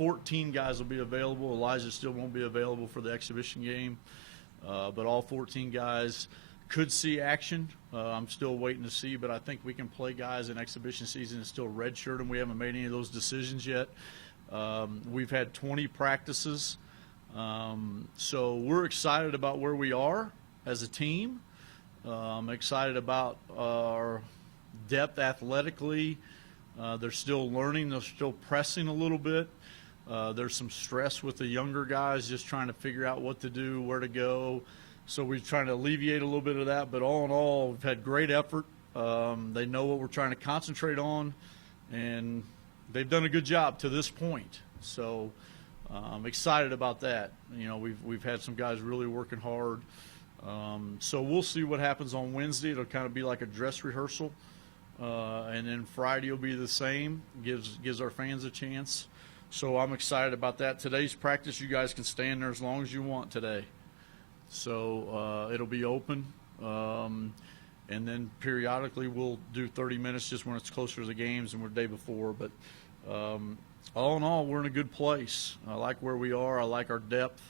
14 guys will be available. Elijah still won't be available for the exhibition game, but all 14 guys could see action. I'm still waiting to see, but I think we can play guys in exhibition season and still redshirt them. We haven't made any of those decisions yet. We've had 20 practices, so we're excited about where we are as a team. I'm excited about our depth athletically. They're still learning. They're still pressing a little bit. There's some stress with the younger guys just trying to figure out what to do, where to go. So we're trying to alleviate a little bit of that. But all in all, we've had great effort. They know what we're trying to concentrate on, and they've done a good job to this point. So I'm excited about that. You know, we've had some guys really working hard. So we'll see what happens on Wednesday. It'll kind of be like a dress rehearsal. And then Friday will be the same. Gives our fans a chance. So I'm excited about that. Today's practice, you guys can stand there as long as you want today. So it'll be open. And then periodically we'll do 30 minutes just when it's closer to the games and we're the day before. But all in all, we're in a good place. I like where we are. I like our depth.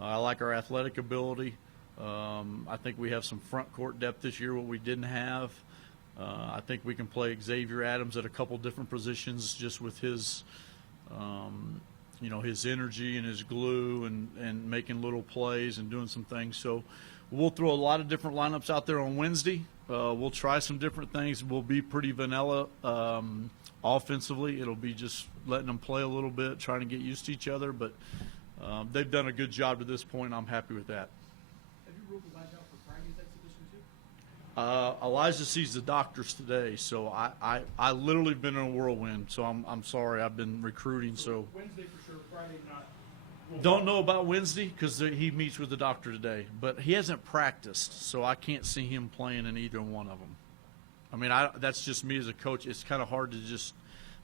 I like our athletic ability. I think we have some front court depth this year, what we didn't have. I think we can play Xavier Adams at a couple different positions just with his, his energy and his glue and making little plays and doing some things. So we'll throw a lot of different lineups out there on Wednesday. We'll try some different things. We'll be pretty vanilla offensively. It'll be just letting them play a little bit, trying to get used to each other. But they've done a good job to this point. I'm happy with that. Have you ruled Elijah out for Friday's exhibition too? Elijah sees the doctors today, so I literally been in a whirlwind. So I'm sorry, I've been recruiting. So Wednesday for sure, Friday not. Don't know about Wednesday because he meets with the doctor today, but he hasn't practiced, so I can't see him playing in either one of them. I mean, that's just me as a coach. It's kind of hard to just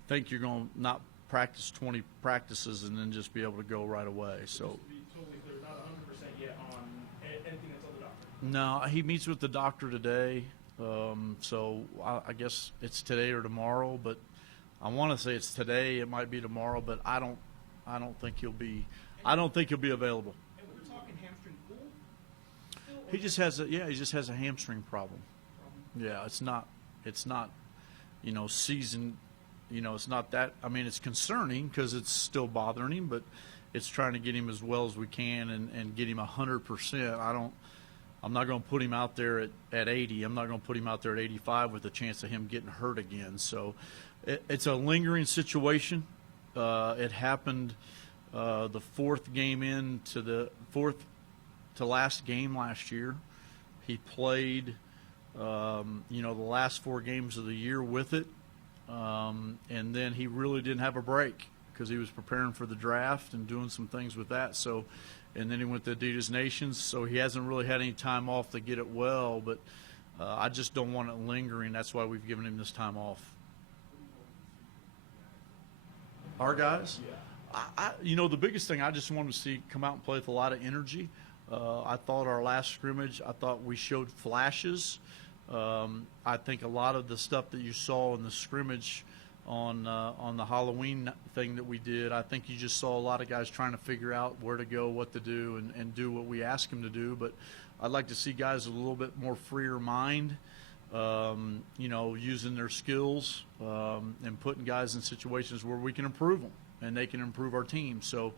think you're going to not practice 20 practices and then just be able to go right away. So. Just to be totally clear, not 100% yet on anything until the doctor. No, he meets with the doctor today, so I guess it's today or tomorrow. But I want to say it's today. It might be tomorrow, but I don't think he'll be. I don't think he'll be available. And we're talking hamstring pull. He just has a hamstring problem. Yeah, it's not season. It's not that. I mean, it's concerning because it's still bothering him, but it's trying to get him as well as we can and get him 100%. I'm not going to put him out there at 80. I'm not going to put him out there at 85 with a chance of him getting hurt again. So it's a lingering situation. It happened the fourth to last game last year. He played, the last 4 games of the year with it. And then he really didn't have a break because he was preparing for the draft and doing some things with that. So, and then he went to Adidas Nations, so he hasn't really had any time off to get it well. But I just don't want it lingering. That's why we've given him this time off. Our guys? Yeah. The biggest thing I just wanted to see come out and play with a lot of energy. I thought our last scrimmage, we showed flashes. I think a lot of the stuff that you saw in the scrimmage on the Halloween thing that we did, I think you just saw a lot of guys trying to figure out where to go, what to do, and do what we asked them to do. But I'd like to see guys with a little bit more freer mind, using their skills and putting guys in situations where we can improve them and they can improve our team. So,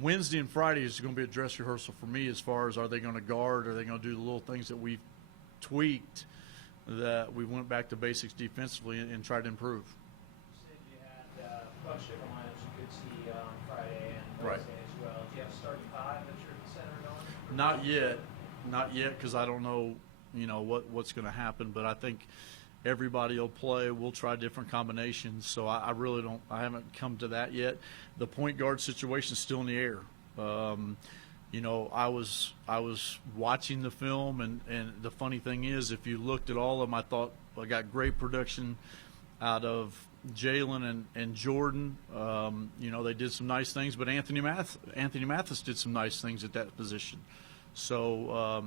Wednesday and Friday is going to be a dress rehearsal for me as far as are they going to guard, are they going to do the little things that we've tweaked, that we went back to basics defensively and tried to improve. You said you had a bunch of different lineups you could see on Friday and Right. Wednesday as well. Do you have a starting 5 that you're centered on? Not yet, because I don't know, what's going to happen. But I think everybody will play. We'll try different combinations. So I really don't. I haven't come to that yet. The point guard situation is still in the air. I was watching the film, and the funny thing is, if you looked at all of them, I thought I got great production out of Jalen and Jordan. They did some nice things, but Anthony Mathis did some nice things at that position. So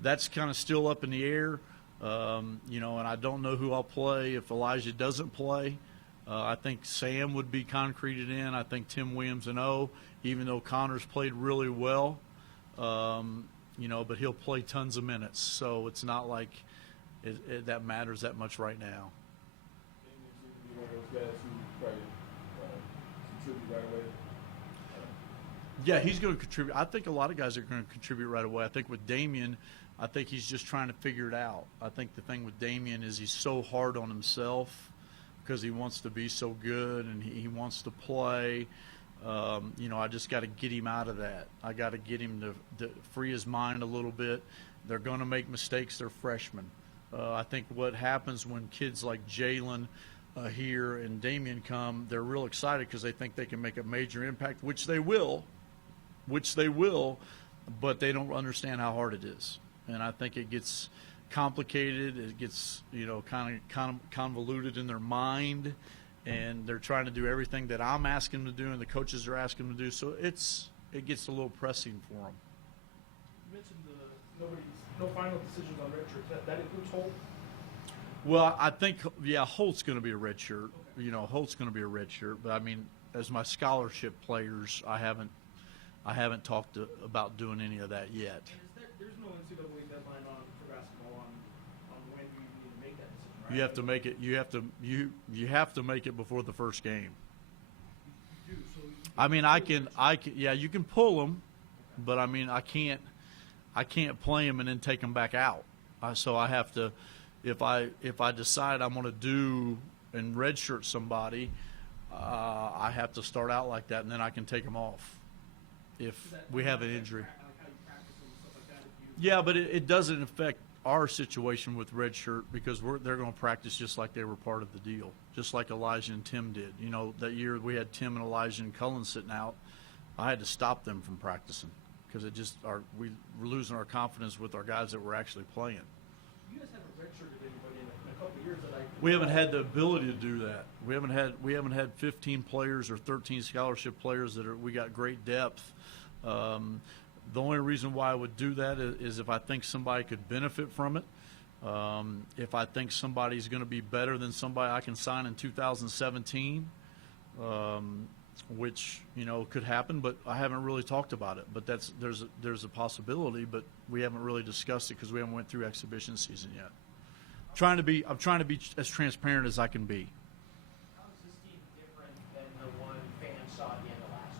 that's kind of still up in the air. And I don't know who I'll play if Elijah doesn't play. I think Sam would be concreted in. I think Tim Williams and O, even though Connor's played really well, but he'll play tons of minutes. So it's not like that matters that much right now. One of those guys who probably contribute right away. Yeah, he's going to contribute. I think a lot of guys are going to contribute right away. I think with Damian, I think he's just trying to figure it out. I think the thing with Damian is he's so hard on himself because he wants to be so good and he wants to play. I just got to get him out of that. I got to get him to free his mind a little bit. They're going to make mistakes. They're freshmen. I think what happens when kids like Jalen here and Damian come, they're real excited because they think they can make a major impact, which they will, but they don't understand how hard it is. And I think it gets complicated. It gets, kind of convoluted in their mind, and they're trying to do everything that I'm asking them to do and the coaches are asking them to do. So it gets a little pressing for them. You mentioned no final decisions on Redshirt. That includes Holt? Well, I think, Holt's going to be a redshirt. Holt's going to be a redshirt. But, I mean, as my scholarship players, I haven't talked about doing any of that yet. And there's no NCAA deadline for basketball on when you need to make that decision, right? You have to make it. You have to make it before the first game. You do. So I mean, you can pull them, but I mean, I can't play them and then take them back out. So I have to, if I decide I'm going to do and redshirt somebody, I have to start out like that, and then I can take them off if we have an injury. Like how you practice and stuff like that. Yeah, but it doesn't affect our situation with Redshirt because they're going to practice just like they were part of the deal, just like Elijah and Tim did. That year we had Tim and Elijah and Cullen sitting out. I had to stop them from practicing because we were losing our confidence with our guys that were actually playing. You guys haven't redshirted anybody in a couple of years that We haven't had the ability to do that. We haven't had 15 players or 13 scholarship players we got great depth. The only reason why I would do that is if I think somebody could benefit from it. If I think somebody's going to be better than somebody I can sign in 2017, which could happen, but I haven't really talked about it. But there's a possibility, but we haven't really discussed it because we haven't went through exhibition season yet. I'm trying to be as transparent as I can be. How is this team different than the one fans saw at the end of last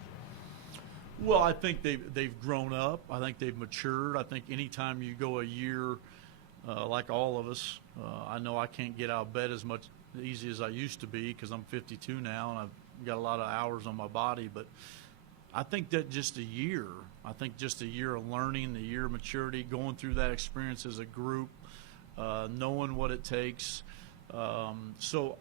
year? Well, I think they've grown up. I think they've matured. I think anytime you go a year, like all of us, I know I can't get out of bed as easy as I used to be because I'm 52 now and I've got a lot of hours on my body. But I think that just a year of learning, a year of maturity, going through that experience as a group, knowing what it takes. So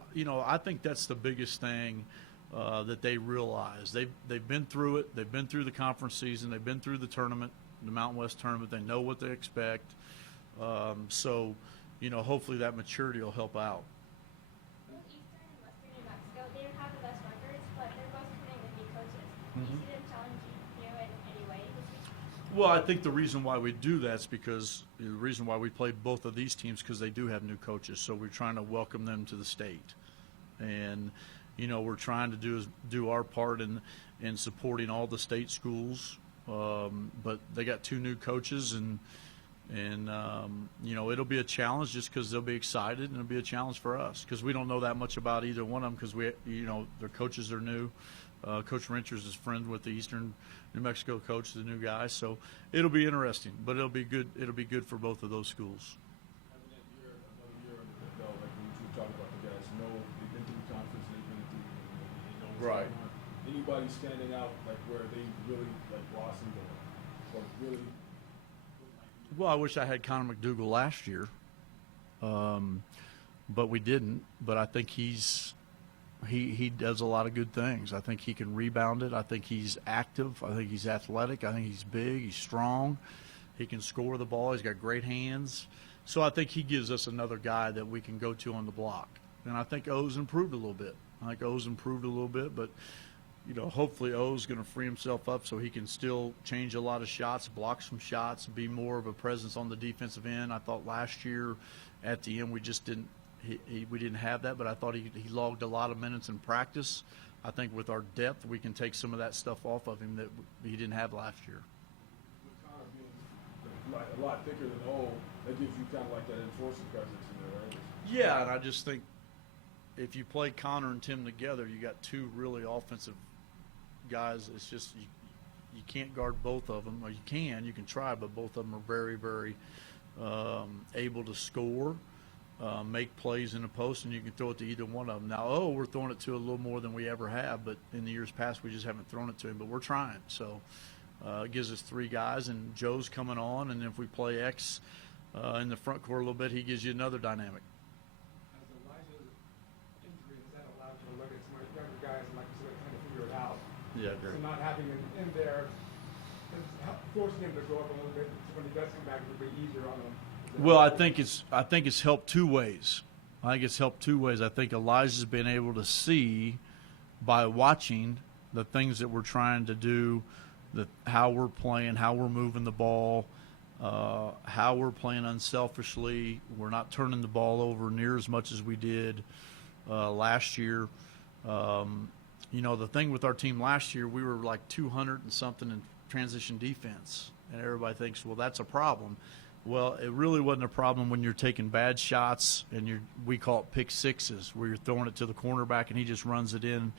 I think that's the biggest thing. That they realize they've been through it. They've been through the conference season. They've been through the tournament, the Mountain West tournament. They know what they expect. So hopefully that maturity will help out. Both Eastern and Western New Mexico, they don't have the best records, but they're both coming with new coaches. Do you see them challenging you in any way this week? Well, I think the reason why we do that is because the reason why we played both of these teams because they do have new coaches. So we're trying to welcome them to the state, and we're trying to do our part in supporting all the state schools, but they got two new coaches, and it'll be a challenge just because they'll be excited, and it'll be a challenge for us because we don't know that much about either one of them because their coaches are new. Coach Renters is friend with the Eastern New Mexico coach, the new guy, so it'll be interesting, but it'll be good. It'll be good for both of those schools. Having that year, another year under the belt, like when you talk about the guys, they've been through conference, they've been through, they know what's Right. going on. Anybody standing out like where they really blossomed or really? Well, I wish I had Connor McDougal last year, but we didn't. But I think he does a lot of good things. I think he can rebound it. I think he's active. I think he's athletic. I think he's big. He's strong. He can score the ball. He's got great hands. So I think he gives us another guy that we can go to on the block. And I think O's improved a little bit. But hopefully O's going to free himself up so he can still change a lot of shots, block some shots, be more of a presence on the defensive end. I thought last year at the end we just didn't we didn't have that, but I thought he logged a lot of minutes in practice. I think with our depth, we can take some of that stuff off of him that he didn't have last year. With Connor being like a lot thicker than O, that gives you kind of like that enforcing presence in there, right? Yeah, and I just think if you play Connor and Tim together, you got two really offensive guys. It's just you can't guard both of them, or you can try, but both of them are very, very able to score, make plays in the post, and you can throw it to either one of them. Now, we're throwing it to a little more than we ever have, but in the years past we just haven't thrown it to him, but we're trying. So it gives us three guys, and Joe's coming on, and if we play X in the front court a little bit, he gives you another dynamic. Has Elijah's injury, has that allowed you to look at some of the younger guys and, like you said, kind of figure it out? Yeah, So not having him in there, forcing him to grow up a little bit, so when he does come back, it'll be easier on him. Well, I think it's helped two ways. I think Elijah's been able to see by watching the things that we're trying to do, how we're playing, how we're moving the ball, how we're playing unselfishly. We're not turning the ball over near as much as we did last year. The thing with our team last year, we were like 200 and something in transition defense, and everybody thinks, well, that's a problem. Well, it really wasn't a problem when you're taking bad shots and we call it pick sixes, where you're throwing it to the cornerback and he just runs it in.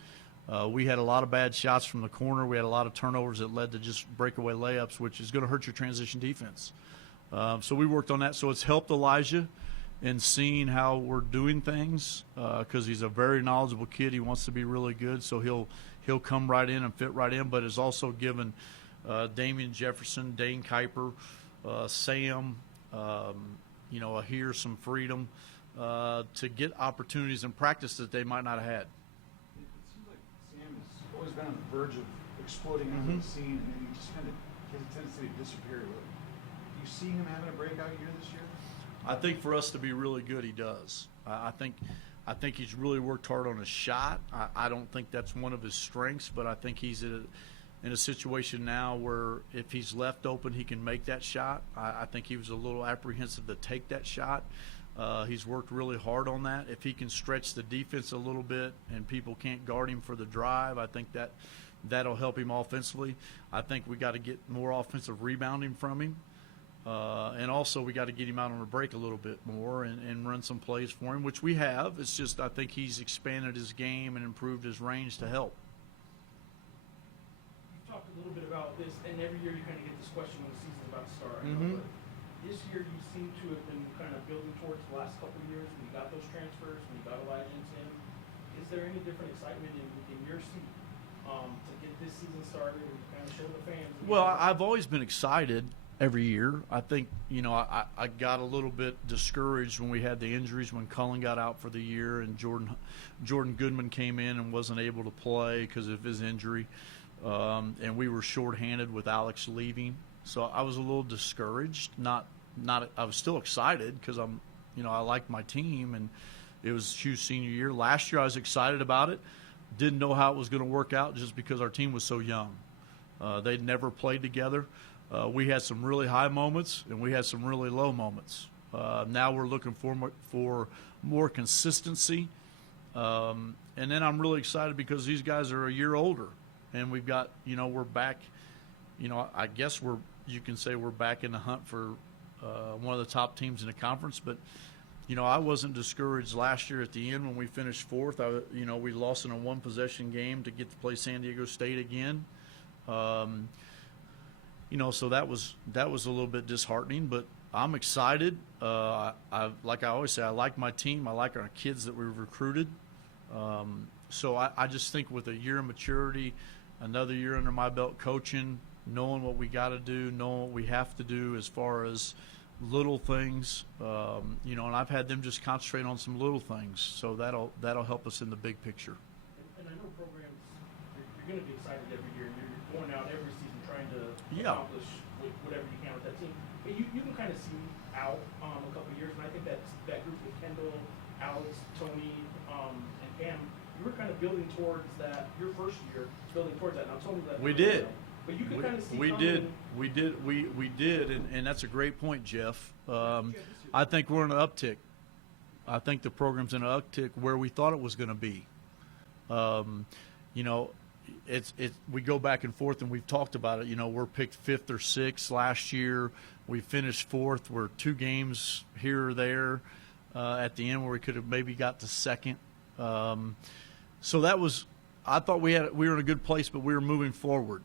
We had a lot of bad shots from the corner. We had a lot of turnovers that led to just breakaway layups, which is going to hurt your transition defense. So we worked on that. So it's helped Elijah in seeing how we're doing things because he's a very knowledgeable kid. He wants to be really good, so he'll come right in and fit right in. But it's also given Damian Jefferson, Dane Kuiper, Sam, Ahir some freedom to get opportunities in practice that they might not have had. It seems like Sam has always been on the verge of exploding onto the scene, and then he just kind of has a tendency to disappear. Do you see him having a breakout year this year? I think for us to be really good, he does. I think he's really worked hard on his shot. I don't think that's one of his strengths, but I think he's in a situation now where if he's left open, he can make that shot. I think he was a little apprehensive to take that shot. He's worked really hard on that. If he can stretch the defense a little bit and people can't guard him for the drive, I think that'll help him offensively. I think we got to get more offensive rebounding from him. And also we got to get him out on the break a little bit more and run some plays for him, which we have. It's just I think he's expanded his game and improved his range to help. Talked a little bit about this, and every year you kind of get this question when the season's about to start. Mm-hmm. But this year you seem to have been kind of building towards the last couple of years when you got those transfers, when you got Elijah and Tim. Is there any different excitement in your seat to get this season started and kind of show the fans? Well, I've always been excited every year. I think, I got a little bit discouraged when we had the injuries, when Cullen got out for the year and Jordan Goodman came in and wasn't able to play because of his injury. And we were shorthanded with Alex leaving, so I was a little discouraged. I was still excited because I liked my team, and it was Hugh's senior year. Last year I was excited about it. Didn't know how it was going to work out just because our team was so young. They'd never played together. We had some really high moments and we had some really low moments. Now we're looking for more consistency, and then I'm really excited because these guys are a year older. And we've got, we're back, I guess you can say we're back in the hunt for one of the top teams in the conference. But, I wasn't discouraged last year at the end when we finished fourth. We lost in a one-possession game to get to play San Diego State again. So that was a little bit disheartening. But I'm excited. Like I always say, I like my team. I like our kids that we've recruited. So I just think with a year of maturity, another year under my belt coaching, knowing what we got to do, knowing what we have to do as far as little things, and I've had them just concentrate on some little things. So that'll help us in the big picture. And I know programs, you're going to be excited every year. You're going out every season trying to accomplish whatever you can with that team. But you can kind of see out a couple of years, and I think that group with Kendall, Alex, Tony, and Cam, you were kind of building towards that your first year, building towards that. Now, Tony, we did. But you could kind of see we did, and that's a great point, Jeff. I think we're in an uptick. I think the program's in an uptick where we thought it was going to be. You know, we go back and forth, and we've talked about it. You know, we're picked 5th or 6th last year. We finished 4th. We're 2 games here or there at the end where we could have maybe got to 2nd. So that was, I thought we were in a good place, but we were moving forward.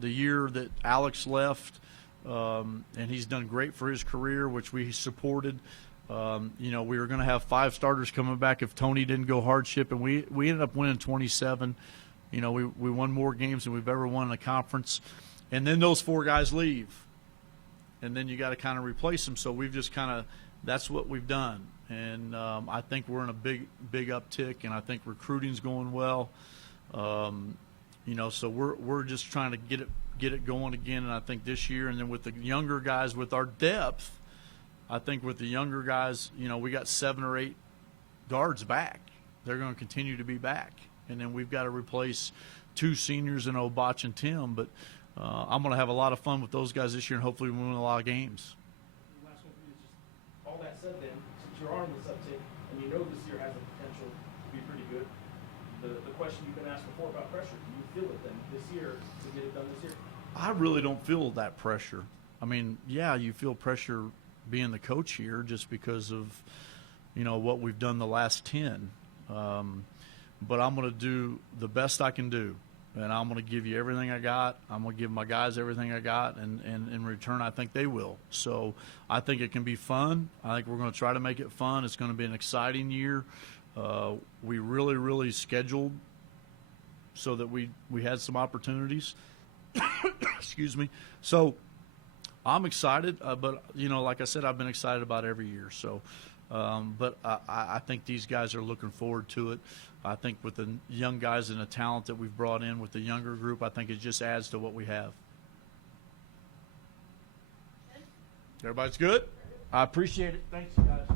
The year that Alex left, and he's done great for his career, which we supported. You know, we were going to have 5 starters coming back if Tony didn't go hardship, and we ended up winning 27. You know, we won more games than we've ever won in a conference. And then those 4 guys leave, and then you got to kind of replace them. So we've just kind of, that's what we've done. And I think we're in a big uptick, and I think recruiting's going well. You know, so we're just trying to get it going again. And I think this year, and then with the younger guys, with our depth, I think with the younger guys, you know, we got 7 or 8 guards back. They're going to continue to be back. And then we've got to replace 2 seniors in Obach and Tim. But I'm going to have a lot of fun with those guys this year, and hopefully we win a lot of games. Last one for you is just all that said then, since you're on this uptick and you know this year has the potential to be pretty good, the question you've been asked before about pressure, do you feel it then this year to get it done this year? I really don't feel that pressure. I mean, yeah, you feel pressure being the coach here just because of, you know, what we've done the last 10. But I'm going to do the best I can do, and I'm going to give you everything I got. I'm going to give my guys everything I got, and in return, I think they will. So I think it can be fun. I think we're going to try to make it fun. It's going to be an exciting year. We really scheduled so that we had some opportunities. Excuse me. So I'm excited, but, you know, like I said, I've been excited about every year. So, but I think these guys are looking forward to it. I think with the young guys and the talent that we've brought in with the younger group, I think it just adds to what we have. Everybody's good? I appreciate it. Thanks, guys.